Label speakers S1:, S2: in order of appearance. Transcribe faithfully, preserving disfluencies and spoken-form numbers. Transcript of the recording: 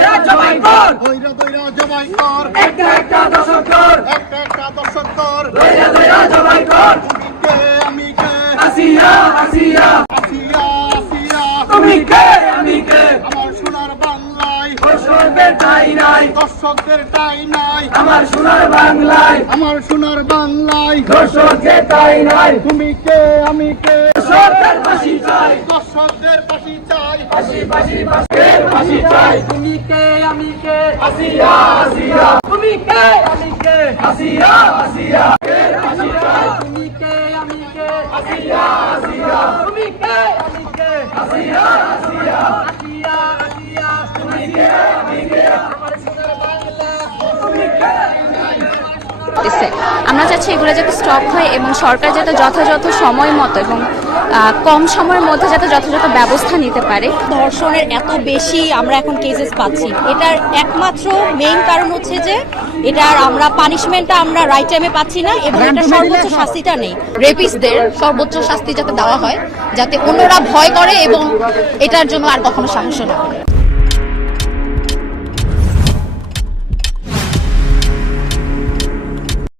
S1: দইরা জবাই কর
S2: দইরা দইরা জবাই কর
S1: একটা একটা দশক কর
S2: একটা একটা দর্শক কর
S1: দইরা দইরা জবাই কর
S2: তুমি কে আমি কে
S1: আসিয়া আসিয়া
S2: আসিয়া আসিয়া
S1: তুমি কে আমি কে
S2: আমার সোনার বাংলায়
S1: দর্শকদের ঠাই নাই
S2: দর্শকদের ঠাই নাই
S1: আমার সোনার বাংলায়
S2: আমার সোনার বাংলায়
S1: দর্শকদের ঠাই নাই
S2: তুমি কে আমি কে
S1: দর্শকদের ফাঁসি চাই
S2: দর্শকদের পাশি চাই
S1: ফাঁসি ফাঁসি ফাঁসির ফাঁসি চাই তুমি কে আমি কে আসিয়া আসিয়া তুমি কে আমি কে আসিয়া আসিয়া ফাঁসি চাই তুমি কে আমি কে আসিয়া আসিয়া তুমি কে আমি কে আসিয়া আসিয়া আসিয়া আসিয়া তুমি কে আমি কে আমার সোনার বাংলা তুমি কে
S3: করতেছে। আমরা চাচ্ছি এগুলো যাতে স্টপ হয় এবং সরকার যাতে যথাযথ সময় মতো এবং কম সময়ের মধ্যে যাতে যথাযথ ব্যবস্থা নিতে পারে।
S4: ধর্ষণের এত বেশি আমরা এখন কেসেস পাচ্ছি, এটার একমাত্র মেইন কারণ হচ্ছে যে এটার আমরা পানিশমেন্টটা আমরা রাইট টাইমে পাচ্ছি না এবং এটা সর্বোচ্চ শাস্তিটা নেই।
S3: রেপিস্টদের সর্বোচ্চ শাস্তি যাতে দেওয়া হয়, যাতে অন্যরা ভয় করে এবং এটার জন্য আর কখনো সাহস না করে।